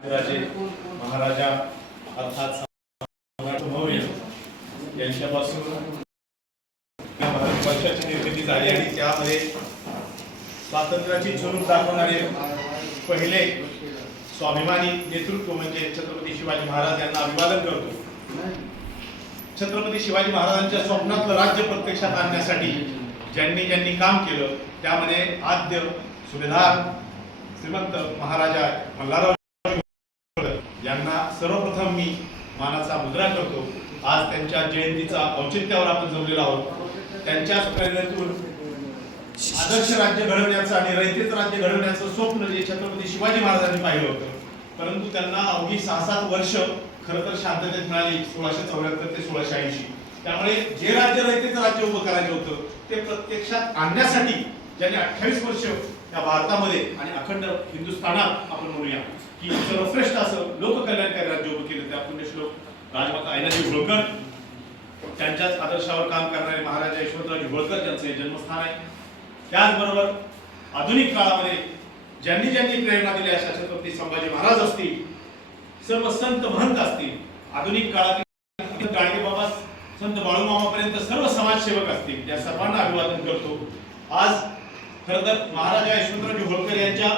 राजे महाराजा अर्थात सम्राट मौर्य यांच्यापासून वर्षाची निर्मिती झाली आणि त्यामध्ये स्वातंत्र्याची झुणूक दाखवणारे पहिले स्वाभिमानी नेतृत्व म्हणजे छत्रपती शिवाजी महाराज यांना अभिवादन करतो. छत्रपती शिवाजी महाराजांच्या स्वप्नातलं राज्य प्रत्यक्षात आणण्यासाठी ज्यांनी ज्यांनी काम केलं त्यामध्ये आद्य सुभेदार श्रीमंत महाराजा मल्हारराव सर्वप्रथम मी मानाचा मुद्रा करतो. आज त्यांच्या जयंतीचा औचित्यावर आपण जमलेलो आहोत. त्यांच्याच प्रेरणेतून आदर्श राज्य घडवण्याचं आणि रयतेचं राज्य घडवण्याचं स्वप्न जे छत्रपती शिवाजी महाराजांनी पाहिलं होतं. परंतु त्यांना अवघी सहा सात वर्ष खरं तर शांततेत मिळाली सोळाशे चौऱ्याहत्तर ते सोळाशे ऐंशी. त्यामुळे जे राज्य रयतेचं राज्य उभं करायचं होतं ते प्रत्यक्षात आणण्यासाठी ज्यांनी अठ्ठावीस वर्ष या भारतामध्ये आणि अखंड हिंदुस्थानात आपण म्हणूया. की सर्वश्रेष्ठ असं लोककल्याणकारी राज्य उभं केलं त्या पुण्यश्लोक राजमाता ऐनाजी होळकर त्यांच्याच आदर्शावर काम करणारे महाराजा यशवंतराव होळकर ज्यांचं हे जन्मस्थान आहे. त्याचबरोबर आधुनिक काळामध्ये ज्यांनी ज्यांनी प्रेरणा दिली अशा छत्रपती संभाजी महाराज असतील सर्व संत महंत असतील आधुनिक काळातील गाडगे बाबा संत बाळूमामापर्यंत सर्व समाजसेवक असतील त्या सर्वांना अभिवादन करतो. आज खरं तर महाराजा यशवंतराव होळकर यांच्या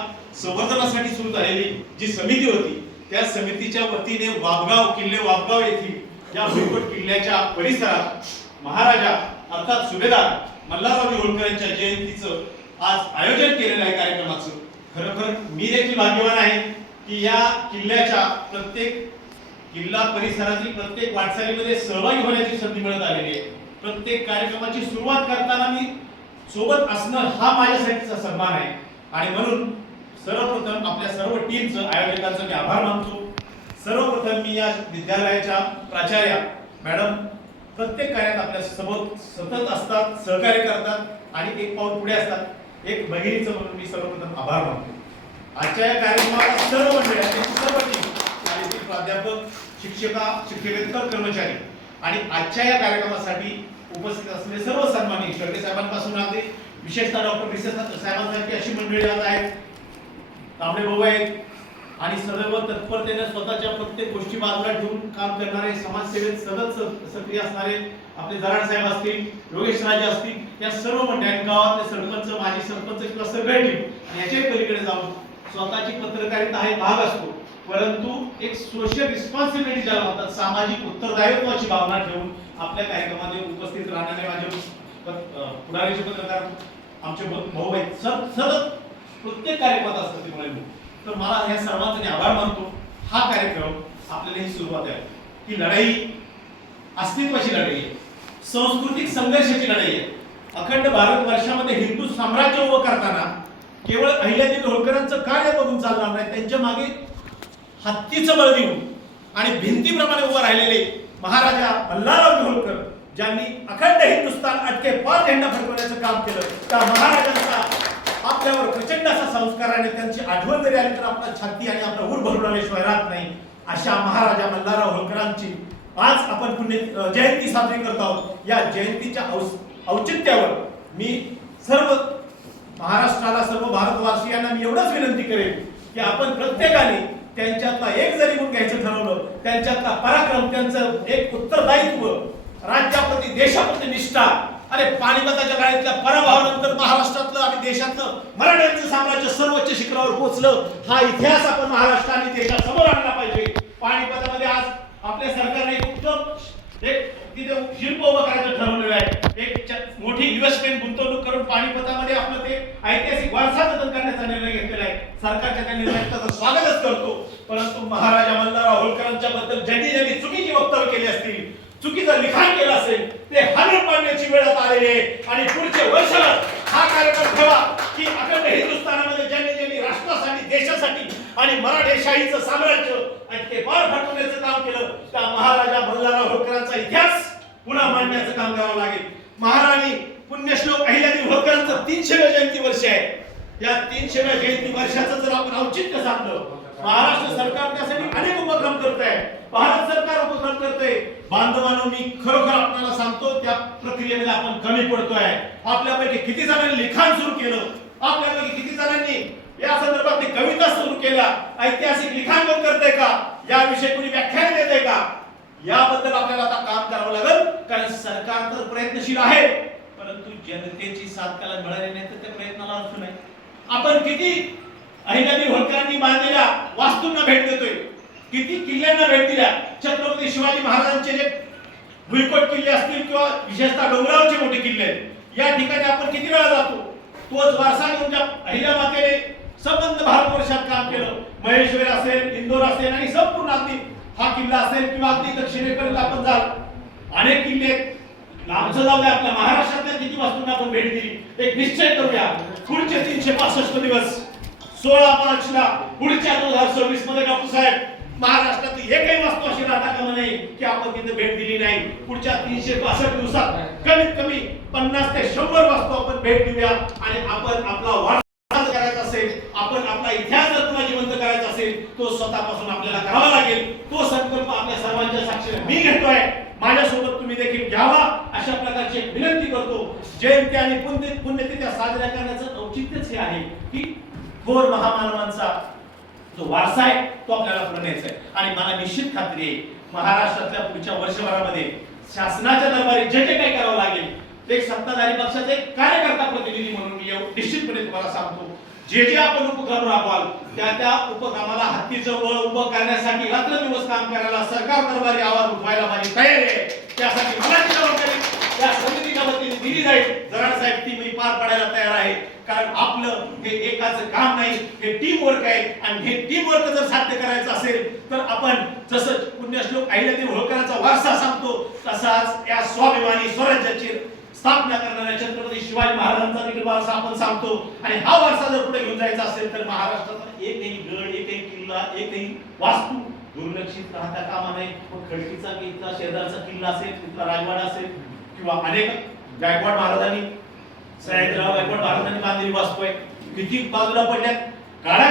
संवर्धनासाठी सुरू झालेली जी समिती होती त्या समितीच्या वतीने वाबगाव किल्ले वाबगाव येथील या भुईकोट किल्ल्याच्या परिसरात महाराजा अर्थात सुभेदार मल्हाररावजी होळकर यांच्या जयंतीचं आज आयोजन केलेलं आहे कार्यक्रमाचं. खरोखर मी देखील भाग्यवान आहे की या किल्ल्याच्या प्रत्येक किल्ला परिसरातील प्रत्येक वाटचालीमध्ये सहभागी होण्याची संधी मिळत आलेली आहे. प्रत्येक कार्यक्रमाची सुरुवात करताना मी सोबत असणं हा माझ्यासाठीचा सन्मान आहे. आणि म्हणून सर्वप्रथम आपल्या सर्व टीमचं आयोजकांचं मी आभार मानतो. सर्वप्रथम मी या विद्यालयाच्या प्राचार्या मॅडम प्रत्येक कार्यात आपल्यासोबत सतत असतात सहकार्य करतात आणि एक पाऊल पुढे असतात. एक बहिणीचं म्हणून मी सर्वप्रथम आभार मानतो. आजच्या या कार्यक्रमाला सर्व मंडळी सर्व टीम शाळेतील प्राध्यापक शिक्षका शिक्षकेतर कर्मचारी आणि आजच्या या कार्यक्रमासाठी उपस्थित असलेले सर्व सन्मानित शेळके साहेबांपासून अगदी विशेषतः डॉक्टर विशेष साहेबांसारखी अशी मंडळी आज आहेत. तांबडे भाऊ आहेत. आणि सदैव तत्परतेने स्वतःच्या प्रत्येक गोष्टी बाजूला ठेवून काम करणारे समाजसेवेत सतत सक्रिय असणारे आपले जराड साहेब असतील योगेश राजे असतील या सर्व मंडळी गावातले सरपंच माजी सरपंच किंवा सगळे टीम आणि याच्याही पलीकडे जाऊन स्वतःची पत्रकारिता हा एक भाग असतो. परंतु एक सोशल रिस्पॉन्सिबिलिटी ज्याला म्हणतात सामाजिक उत्तरदायित्वाची भावना ठेवून आपल्या कार्यक्रमामध्ये उपस्थित राहणारे माझे पुढारीचे पत्रकार आमचे भाऊ आहेत सत सतत प्रत्येक कार्यक्रमात असतात ते मुलांनी तर मला ह्या सर्वांचा आभार मानतो. हा कार्यक्रम आपल्याला ही सुरुवात आहे. ही लढाई अस्तित्वाची लढाई आहे. सांस्कृतिक संघर्षाची लढाई आहे. अखंड भारत वर्षामध्ये हिंदू साम्राज्य उभं करताना केवळ अहिल्यादेवी होळकरांचं कार्य बघून चालणार नाही त्यांच्या मागे हत्तीचं बळ देऊन आणि भिंतीप्रमाणे उभं राहिलेले महाराजा मल्हारराव होळकर ज्यांनी अखंड हिंदुस्थान अटके पाच झेंडा फडकवण्याचं काम केलं त्या महाराजांचा आपल्यावर प्रचंड असा संस्कार आणि त्यांची आठवण जरी आली तर आपला छाती आणि आपला ऊर भरून आल्याशिवाय राहत नाही. अशा महाराजा मल्हारराव होळकरांची आज आपण पुण्य जयंती साजरी करत आहोत. या जयंतीच्या औस- औचित्यावर मी सर्व महाराष्ट्राला सर्व भारतवासियांना मी एवढंच विनंती करेन की आपण प्रत्येकाने त्यांच्यातला एक जरी गुण घ्यायचं ठरवलं त्यांच्यातला पराक्रम त्यांचं एक उत्तरदायित्व राज्याप्रती देशाप्रती निष्ठा अरे पाणीपताच्या काळातल्या पराभवानंतर महाराष्ट्रातलं आणि देशातलं मराठ्यांचं साम्राज्य सर्वोच्च शिखरावर पोहोचलं हा इतिहास आपण महाराष्ट्राने आणि देशासमोर आणला पाहिजे. पाणीपतामध्ये आज आपल्या सरकारने एक उत्तम एक तिथे शिल्प उभं करायचं ठरवलेलं आहे. एक मोठी इन्व्हेस्टमेंट गुंतवणूक करून पाणीपतामध्ये आपलं ते ऐतिहासिक वारसा जतन करण्याचा निर्णय घेतलेला आहे. सरकारच्या त्या निर्णयाचं स्वागतच करतो. परंतु महाराजा मल्हारराव होळकरांच्या बद्दल ज्यांनी ज्यांनी चुकीची वक्तव्य केली असतील चुकीचं लिखाण केलं असेल ते हाणून पाडण्याची वेळ आता आलेली आहे. आणि पुढचे वर्ष हा कार्यक्रम ठेवा की अखंड हिंदुस्थानामध्ये ज्यांनी ज्यांनी राष्ट्रासाठी देशासाठी आणि मराठेशाहीचं साम्राज्य आणि ते पार फाटवण्याचं काम केलं त्या महाराजा मल्हारराव होळकरांचा इतिहास पुन्हा मांडण्याचं काम करावं लागेल. महाराणी पुण्यश्लोक अहिल्यादेवी होळकरांचं तीनशेव्या जयंती वर्ष आहे. या तीनशेव्या जयंती वर्षाचं जर आपण औचित्य साधलं महाराष्ट्र सरकार त्यासाठी अनेक उपक्रम करत आहे भारत सरकार उपक्रम करते बांधवांनो मी खरोखर आपल्याला सांगतो त्या प्रक्रियेमध्ये आपण कमी पडतोय. आपल्यापैकी किती जणांनी लिखाण सुरू केलं? आपल्यापैकी किती जणांनी या संदर्भात कविता सुरू केल्या. ऐतिहासिक लिखाण कोण का? याविषयी कोणी व्याख्यान देते का? याबद्दल आपल्याला आता काम करावं लागेल कारण सरकार तर प्रयत्नशील आहे. परंतु जनतेची साथ त्याला मिळाली नाही तर त्या प्रयत्नाला अर्थ नाही. आपण किती अहिल्यादेवी होळकरांनी बांधलेल्या वास्तूंना भेट देतोय. किती किल्ल्यांना भेट दिल्या. छत्रपती शिवाजी महाराजांचे जे भुईकोट किल्ले असतील किंवा विशेषतः डोंगरावरचे मोठे किल्ले आहेत या ठिकाणी आपण किती वेळा जातो? तोच वारसा म्हणजे घेऊन ज्या अहिल्या मातेने संबंध भारतवर्षात काम केलं. महेश्वर असेल इंदोर असेल आणि संपूर्ण अगदी हा किल्ला असेल किंवा अगदी दक्षिणेपर्यंत आपण जाल. अनेक किल्ले आहेत. लांबचं जाऊ द्या आपल्या महाराष्ट्रातल्या किती वास्तूंना आपण भेट दिली. एक निश्चय करूया. पुढचे तीनशे पासष्ट दिवस. सोळा मार्चला पुढच्या दोन हजार सव्वीसमध्ये डॉक्टर साहेब महाराष्ट्रातली एकही वास्तू अशी राहता कामा नाही की आपण तिथे भेट दिली नाही. पुढच्या तीनशे पासष्ट दिवसात कमीत कमी पन्नास ते शंभर वास्तू आपण भेट देऊया आणि आपण आपला वाढ जर करायचा असेल आपण आपला इतिहास जर पुन्हा जिवंत करायचा असेल तो स्वतःपासून आपल्याला करावा लागेल तो संकल्प आपल्या सर्वांच्या साक्षीने मी घेतोय माझ्यासोबत तुम्ही देखील घ्यावा अशा प्रकारची एक विनंती करतो जयंती आणि पुण्य पुण्यतिथ्या साजऱ्या करण्याचं औचित्यच आहे की थोर महामानवांचा जो वारसा आहे तो आपल्याला पुरवण्याचा आहे. आणि मला निश्चित खात्री आहे महाराष्ट्रातल्या पुढच्या वर्षभरामध्ये शासनाच्या दरबारी जे जे काही करावं लागेल ते सत्ताधारी पक्षाचे कार्यकर्ता प्रतिनिधी म्हणून मी एव- निश्चितपणे तुम्हाला सांगतो. जे जे आपण उपक्रम राबवाल त्या त्या उपक्रमाला हत्तीचं बळ उभं करण्यासाठी रात्र दिवस काम करायला सरकार दरबारी आवाज उठवायला माझी तयारी आहे. त्यासाठी मला जबाबदारी या समितीच्या वतीने दिली जाईल. जराड साहेब ती मी पार पाडायला तयार आहे. कारण आपलं हे एकाच काम नाही हे टीम वर्क आहे. आणि हे टीम वर्क जर साध्य करायचं असेल तर आपण जसं पुण्यश्लोक अहिल्यादेवी होळकरांचा वारसा सांगतो तसाच या स्वाभिमानी स्वराज्याची स्थापना करणाऱ्या छत्रपती शिवाजी महाराजांचा देखील वारसा आपण सांगतो. आणि हा वारसा जर पुढे घेऊन जायचा असेल तर महाराष्ट्राचा एकही गड एकही किल्ला एकही वास्तू दुर्लक्षित राहता कामा नये. मग खडकीचा किल्ला शेजारचा किल्ला असेल तिथला राजवाडा असेल किंवा अनेक गायकवाड महाराजांनी सयाजीराव गायकवाड महाराजांनी बांधलेली वास्तू आहे. किती बाजूला पडल्यात? काढा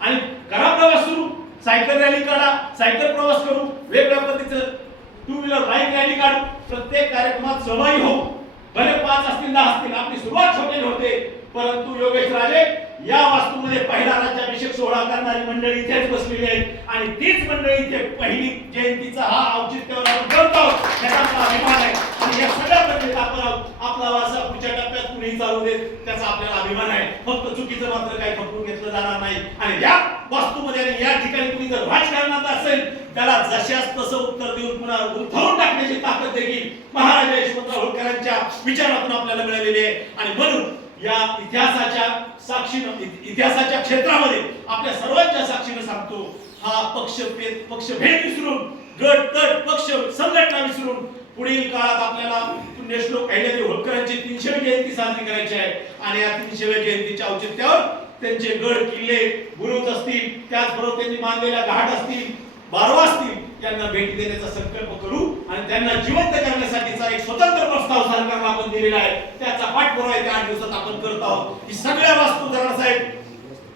आणि करा प्रवास सुरू. सायकल रॅली काढा सायकल प्रवास करू. वेगवेगळ्या पद्धतीचं टू व्हीलर बाईक रॅली काढू. प्रत्येक कार्यक्रमात सहभागी हो भले पाच असतील दहा असतील आपली सुरुवात छोटी होते. परंतु योगेश राजे या वास्तूमध्ये पहिला राज्याभिषेक सोहळा करणारी मंडळी इथेच बसलेली आहे आणि तीच मंडळी इथे पहिली जयंतीचा हा औचित्यावर आपण करतो त्याचा अभिमान आहे. या सगळ्या प्रक्रियेत आपण आपला वारसा पुढच्या टप्प्यात कुणीही चालू देत त्याचा आपल्याला अभिमान आहे. फक्त चुकीचं मात्र काही खपवून घेतलं जाणार नाही. आणि या वास्तूमध्ये आणि या ठिकाणी कुणी जर राजकारणात असेल त्याला जशाच तसं उत्तर देऊन पुन्हा उलथवून टाकण्याची ताकद देखील महाराजा यशवंतराव होळकरांच्या विचारातून आपल्याला मिळालेली आहे. आणि म्हणून या इतिहासाच्या साक्षीनं इतिहासाच्या क्षेत्रामध्ये आपल्या सर्वांच्या साक्षीनं सांगतो हा पक्ष पक्षभेद विसरून गट तट पक्ष संघटना विसरून पुढील काळात आपल्याला पुण्यश्लोक अहिल्यादेवी होळकरांची तीनशेवी जयंती साजरी करायची आहे. आणि या तीनशेव्या जयंतीच्या औचित्यावर त्यांचे गड किल्ले बुरुज असतील त्याचबरोबर त्यांनी मानलेल्या घाट असतील बारवा असतील त्यांना भेटी देण्याचा संकल्प करू आणि त्यांना जिवंत करण्यासाठीचा एक स्वतंत्र प्रस्ताव सरकारला आपण दिलेला आहे. त्याचा पाठपुरावा त्या आठ दिवसात आपण करत आहोत. ही सगळ्या वास्तू साहेब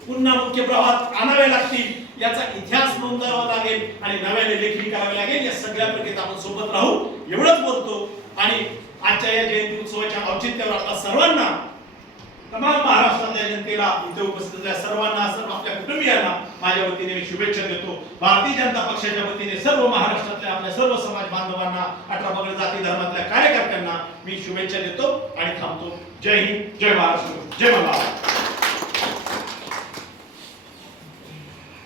पुन्हा मुख्य प्रवाहात आणाव्या लागतील. याचा इतिहास नोंदवावा लागेल आणि नव्याने लेखणी करावी लागेल. या सगळ्या प्रक्रियेत आपण सोबत राहू. एवढंच बोलतो. आणि आजच्या या जयंती उत्सवाच्या औचित्यावर आपल्या सर्वांना तमाम महाराष्ट्रातल्या जनतेला इथे उपस्थित असलेल्या सर्वांना सर्व आपल्या कुटुंबियांना माझ्या वतीने मी शुभेच्छा देतो. भारतीय जनता पक्षाच्या वतीने सर्व महाराष्ट्रातल्या आपल्या सर्व समाज बांधवांना अठरा पगड जाती धर्मातल्या कार्यकर्त्यांना मी शुभेच्छा देतो आणि थांबतो. जय हिंद जय महाराष्ट्र जय मल्हार